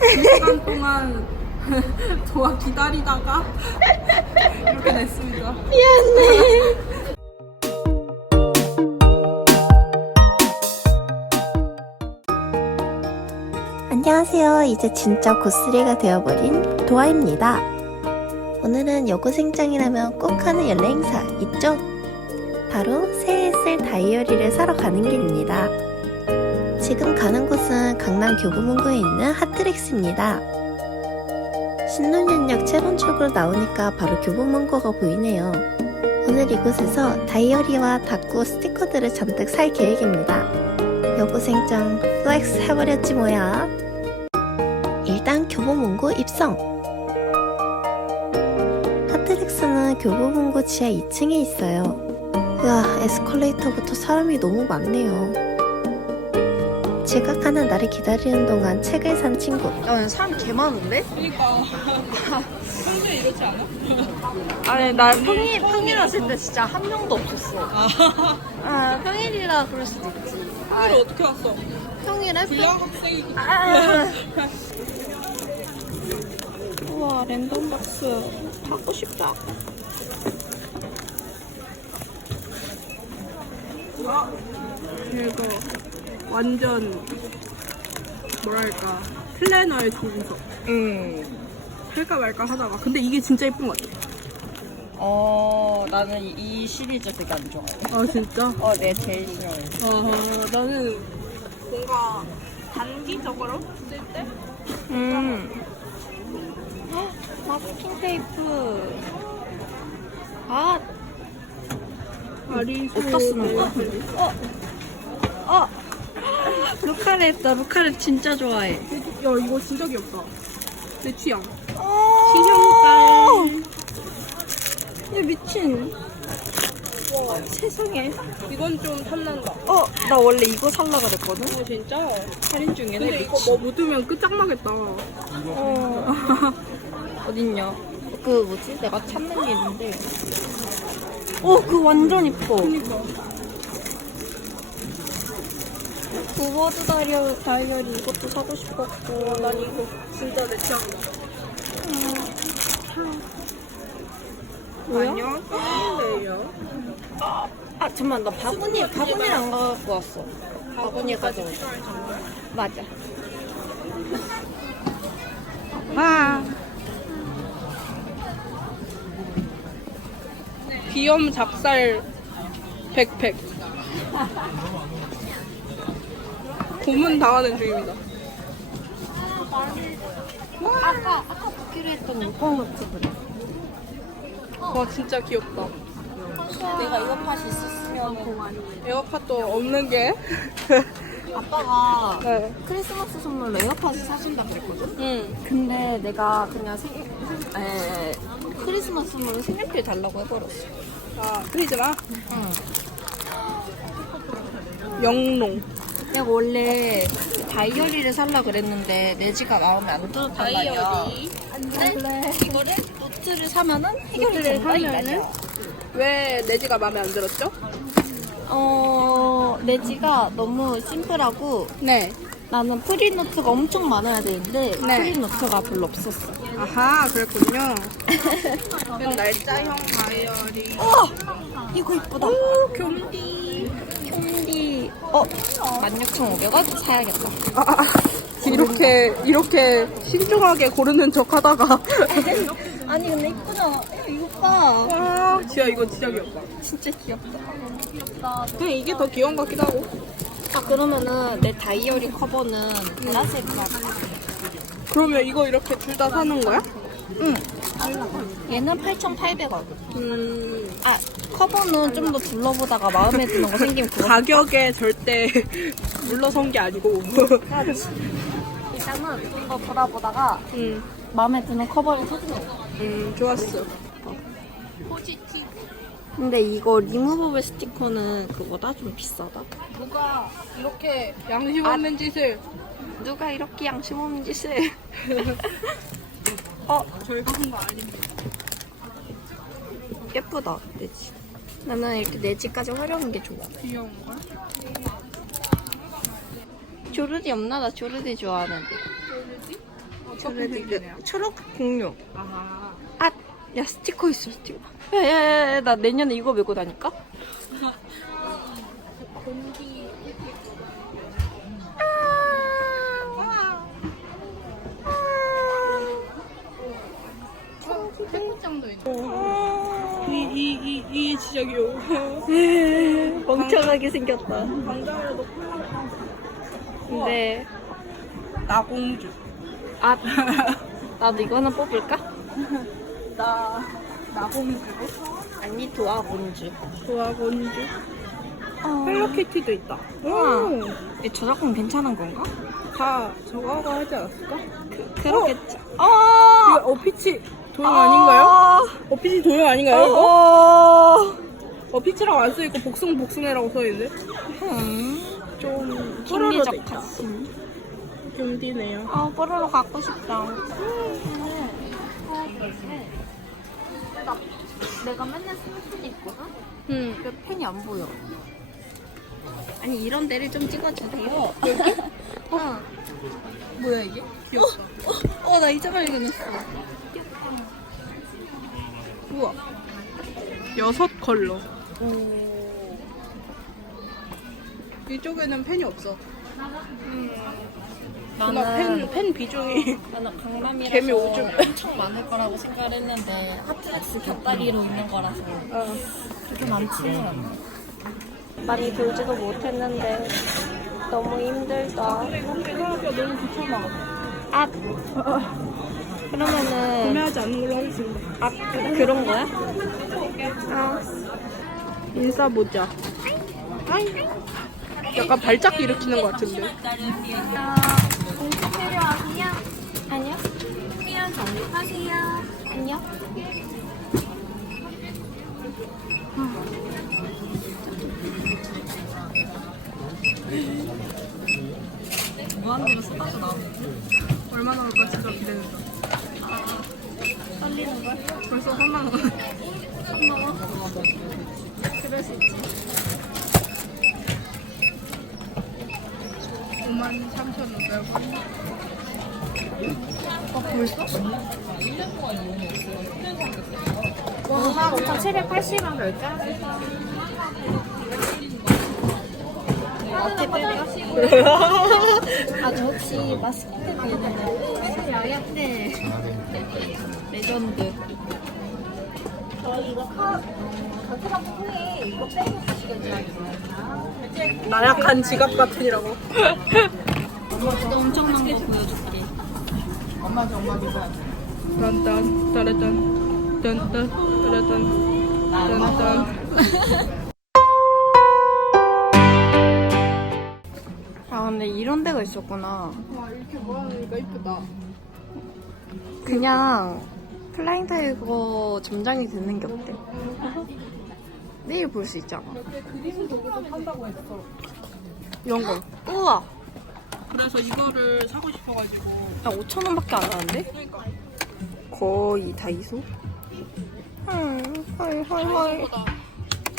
시간 동안 도와 기다리다가 이렇게 됐습니다. 미안해. 안녕하세요. 이제 진짜 고3가 되어버린 도아입니다. 오늘은 여고생장이라면 꼭 하는 연례 행사 있죠? 바로 새해 쓸 다이어리를 사러 가는 길입니다. 지금 가는 곳은 강남 교보문고에 있는 하트렉스입니다. 신논현역 7번 출구로 나오니까 바로 교보문고가 보이네요. 오늘 이곳에서 다이어리와 닦고 스티커들을 잔뜩 살 계획입니다. 여고생장 플렉스 해버렸지 뭐야. 일단 교보문고 입성. 하트렉스는 교보문고 지하 2층에 있어요. 우와, 에스컬레이터부터 사람이 너무 많네요. 지각하는 나를 기다리는 동안 책을 산 친구. 야, 사람 개 많은데? 그러니까 평소에 이렇지 않아? 아니, 나 평일, 평일 왔을 때 진짜 한 명도 없었어. 아, 평일이라 그럴 수도 있지. 오늘 어떻게 왔어? 평일에? 불량 학생이고. 아. 우와, 랜덤 박스. 하고 싶다. 와 대박. 완전 뭐랄까 플래너의 조구석. 응. 할까 말까 하다가 근데 이게 진짜 예쁜 것 같아. 어, 나는 이, 이 시리즈 되게 안 좋아해. 아 진짜? 어, 내 제일 싫어해. 어 나는 뭔가 단기적으로 쓸 때? 음. 헉, 마스킹 테이프. 아, 아리 어디다 쓰는 거야? 어. 어. 루카레 했다. 루카레 진짜 좋아해. 야 이거 진짜 귀엽다. 내 취향. 시형딸. 야, 미친. 와, 세상에. 이건 좀 탐난다. 어, 나 원래 이거 살라 그랬거든? 어 진짜? 할인 중이네. 근데 이거 미친. 뭐 묻으면 끝장나겠다. 어. 어딨냐? 그 뭐지? 내가 찾는 게 있는데. 어, 그 완전 이뻐. 그니까. 구워드 다이어, 다이어리 이것도 사고 싶었고. 난 이거 진짜 내 취향이다. 뭐야? 안녕. 네 아, 잠깐만. 나 바구니, 바구니를 안 갖고 왔어. 바구니 가져와. 맞아. 와. 비염 작살 백팩. 고문 당하는 중입니다. 아까, 아까 듣기로 했던 같아, 그래. 와 진짜 귀엽다. 내가 팟이 있었으면. 에어팟도 없는 게. 아빠가 네. 크리스마스 선물로 에어팟을 사준다 그랬거든? 응. 근데 내가 그냥 생, 생, 에, 크리스마스 선물로 생일필 달라고 해버렸어. 아 프리즈나 응. 영롱. 내가 원래 다이어리를 살라 그랬는데 내 지가 마음에 안 들었단 말이야. 근데 이거를 노트를 사면은 해결이 노트를 된다 사면은? 이거야. 왜 내지가 마음에 안 들었죠? 어, 내지가 너무 심플하고 네. 나는 프리노트가 엄청 많아야 되는데 네. 프리노트가 별로 없었어. 아하 그랬군요. 이건 날짜형 다이어리. 어! 이거 이쁘다. 오 견디. 캔디. 어? 16,500원? 사야겠다. 아, 아, 이렇게 이렇게 신중하게 고르는 척 하다가 아니 근데 이쁘잖아. 야, 이거 봐. 와 지야 이거 진짜 귀엽다. 진짜 귀엽다. 귀엽다. 그냥 이게 더 귀여운 것 같기도 하고. 아 그러면은 내 다이어리 커버는 할게. 그러면 이거 이렇게 둘 다 사는 거야? 응. 얘는 8,800원. 음 아 커버는 좀 더 둘러보다가 마음에 드는 거 생기면 그거. 가격에 절대 물러선 게 아니고. 사야지. 일단은 이거 돌아보다가 음, 마음에 드는 커버를 사주는 거. 음 좋았어. 근데 이거 리무버블 스티커는 그거다? 좀 비싸다. 누가 이렇게 양심 없는 짓을 누가 이렇게 양심 없는 짓을. 어, 저희가 한 거 아닙니다. 예쁘다, 내지. 나는 이렇게 내지까지 활용한 게 좋아. 귀여운 걸? 조르디 없나? 나 조르디 좋아하는데. 커피 생기네요. 초록 공룡. 아. 아, 야 스티커 있어 스티커. 야야야, 나 내년에 이거 메고 다닐까? 태국장도 있네. 이 진짜 귀여워. 멍청하게 생겼다. 방장으로도 근데 나 공주. 아, 나도 이거 하나 뽑을까? 나 나 공주고 아니 도아 공주. 좋아 공주. 어. 헬로키티도 있다. 우와. 오. 이 저작권 괜찮은 건가? 다 저거가 하지 않았을까? 그, 그러겠지. 이거 어. 어 피치 도형 아닌가요? 어피치 도형 아닌가요? 이거? 어. 어피치라고 안 써있고 복숭 복숭해라고 써있는데 음. 좀 뽀로로 김미적 있다. 가슴. 견디네요. 아, 뽀로로 갖고 싶다. 내가 맨날 펜 있거든? 응. 그 펜이 안 보여. 아니, 이런 데를 좀 찍어주세요. 어. 뭐야 이게? 귀엽다. 어, 나 이제 발견했어. 우와. 여섯 컬러. 이쪽에는 펜이 없어. 그나 펜, 펜 비중이 나는 강남이라서 개미 오줌. 엄청 많을 거라고 생각을 했는데 하트렉스 곁다리로 있는 거라서 어. 그렇게 많지는 않아. 많이 돌지도 못했는데 너무 힘들다. 생각하기가 너무 귀찮아. 아, 그러면은 구매하지 않는 걸로 하겠습니다. 아 그, 그런 거야? 아, 인싸 모자. 약간 발작 일으키는 것 같은데. 공지 필요하세요? 아니요. 필요한 정립하세요. 안녕. 무한대로 쏟아져 나오네. 얼마나 올까 진짜 기대된다. 떨리는 걸? 벌써 3만 원. 3만 원? 그럴 수 있지. 5만 3천 5백 원. 아 벌써? 55,780원 결제하세요. 어떻게 때려? 아, 저 혹시 마스크팩 있는데. 네. 레전드. 나약한 지갑 같으니라고. 또 엄청난 거 보여줄게. 딴딴 따라딴 딴딴 따라딴 딴딴. 아 근데 이런 데가 있었구나. 와 이렇게 모아놓으니까 이쁘다. 그냥 플라잉 타이거 점장이 되는 게 어때? 내일 볼 수 있잖아. 그림 도구도 판다고 했어. 이런 거. 우와! 그래서 이거를 사고 싶어가지고. 나 5천 원밖에 안 하는데? 그러니까. 거의 다이소? 헐, 헐, 헐, 헐. 다이소보다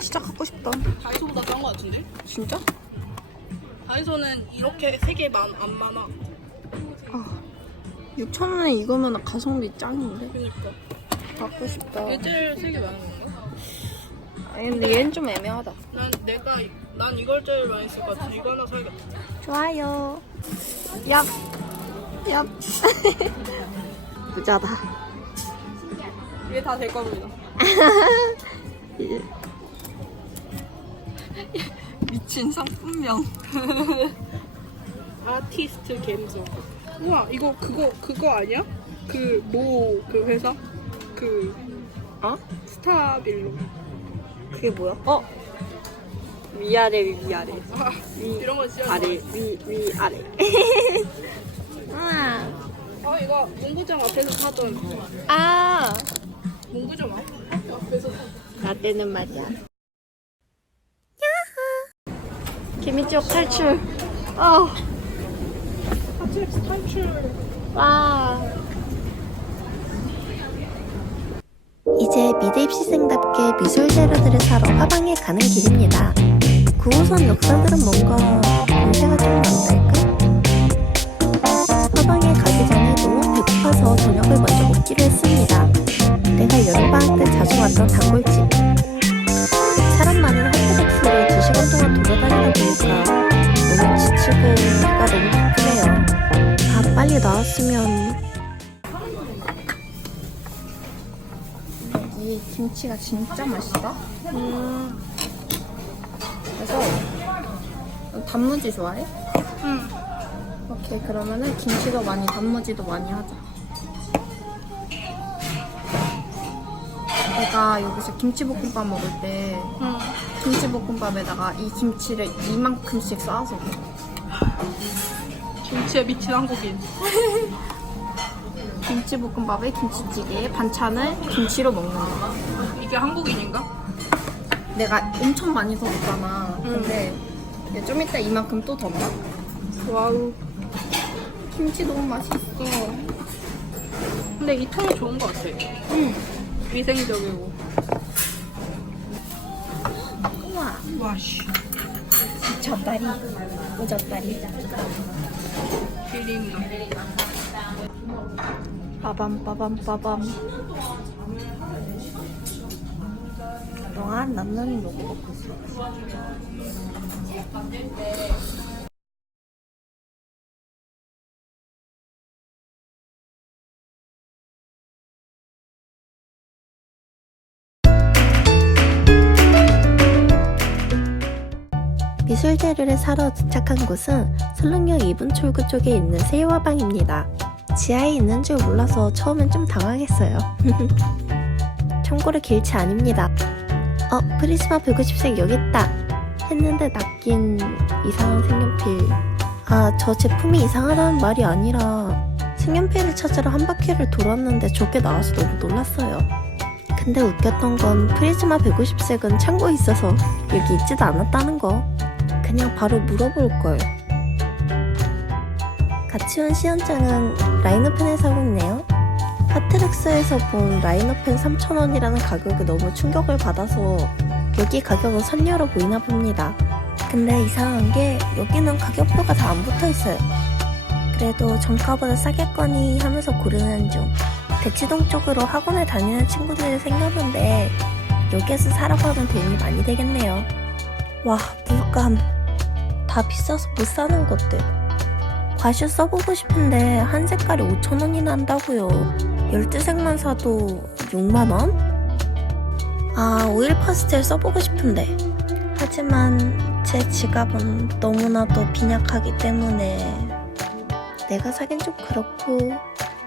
진짜 갖고 싶다. 다이소보다 싼 거 같은데? 진짜? 다이소는 이렇게 세 개만 안 많아. 아, 6천 원에 이거면 가성비 짱인데? 그러니까. 갖고 싶다. 얘 제일 세개 많은 건가? 아니, 근데 얘는 좀 애매하다. 난 내가 난 이걸 제일 많이 쓸 것 같아. 이거 하나 사야겠다. 좋아요. 얍. 얍. 부자다. 이게 다 될 겁니다. 미친 상품명. 아티스트 감성. 우와 이거 그거 그거 아니야? 그 모 그 회사 그 어? 스타빌로. 그게 뭐야? 어? 위아래 위아래. 아 이런 거 진짜. 아래 위 위아래. 우와. 아 이거 문구점 앞에서 사던 아. 문구점 앞 앞에서 사던. 나 때는 말이야. 야호. 개미지옥 탈출. 어. 집 탈출. 와. 이제 미대 입시생답게 미술 재료들을 사러 화방에 가는 길입니다. 9호선 역사들은 뭔가 냄새가 좀 난달까? 화방에 가기 전에 너무 배고파서 저녁을 먼저 먹기로 했습니다. 내가 여름방학 때 자주 왔던 단골집. 사람 많은 핫도그 집을 2시간 동안 돌아다니다 보니까 김치가 진짜 맛있다. 음, 그래서 단무지 좋아해? 음. 오케이 그러면은 김치도 많이 단무지도 많이 하자. 내가 여기서 김치볶음밥 먹을 때 음. 김치볶음밥에다가 이 김치를 이만큼씩 쌓아서. 김치에 미친 한국인. 김치볶음밥에 김치찌개에 반찬을 김치로 먹는 거야. 이게 한국인인가? 내가 엄청 많이 덜었잖아. 음. 근데 이제 좀 이따 이만큼 또 덜나? 와우. 김치 너무 맛있어. 근데 이 통이 좋은 것 같아. 응. 위생적이고. 우와. 와, 씨. 젓다리. 우젓다리. 비린다. 빠밤 빠밤 빠밤 그동안 남편이 먹고 먹고 있어 미술 재료를 사러 도착한 곳은 설릉역 2분 출구 쪽에 있는 세화방입니다. 지하에 있는 줄 몰라서 처음엔 좀 당황했어요. 참고로 길치 아닙니다. 어, 프리즈마 150색 여기 있다. 했는데 낚인 이상한 색연필. 아, 저 제품이 이상하다는 말이 아니라 색연필을 찾으러 한 바퀴를 돌았는데 저게 나와서 너무 놀랐어요. 근데 웃겼던 건 프리즈마 150색은 창고에 있어서 여기 있지도 않았다는 거. 그냥 바로 물어볼 걸. 같이 온 시연장은 라이너펜을 사고 있네요. 파트렉스에서 본 라이너펜 3,000원이라는 가격에 너무 충격을 받아서 여기 가격은 선녀로 보이나 봅니다. 근데 이상한 게 여기는 가격표가 다 안 붙어 있어요. 그래도 정가보다 싸겠거니 하면서 고르는 중 대치동 쪽으로 학원에 다니는 친구들이 생겼는데 여기에서 하면 도움이 많이 되겠네요. 와 물감 다 비싸서 못 사는 것들. 과슈 써보고 싶은데 한 색깔이 5,000원이나 한다고요. 12색만 사도 6만원? 아, 오일 파스텔 써보고 싶은데. 하지만 제 지갑은 너무나도 빈약하기 때문에 내가 사긴 좀 그렇고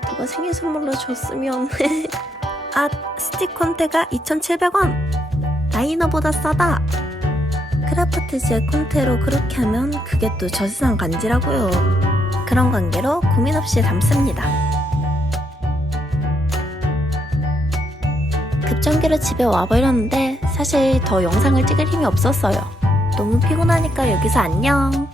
누가 생일 선물로 줬으면 아, 스티콘테가 2,700원! 라이너보다 싸다! 크라프트 제 콘테로 그렇게 하면 그게 또 저세상 간지라고요. 그런 관계로 고민 없이 담습니다. 급전기로 집에 와버렸는데 사실 더 영상을 찍을 힘이 없었어요. 너무 피곤하니까 여기서 안녕.